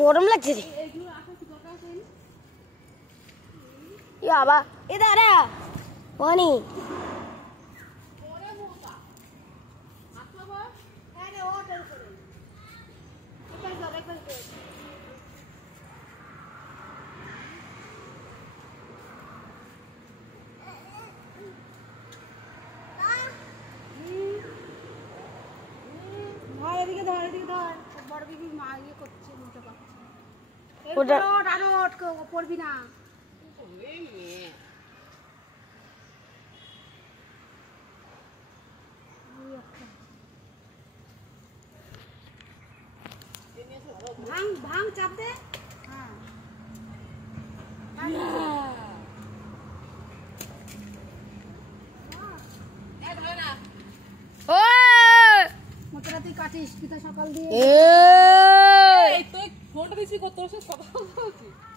গরম লাগছে রে বাবা এদারে পানি পড়বি না ভাঙ ভাঙ চাপ দে হ্যাঁ তুই কাটিস পিতা সকাল দিয়ে এই তুই ফোনটা দিছিস কত কথা বলছিস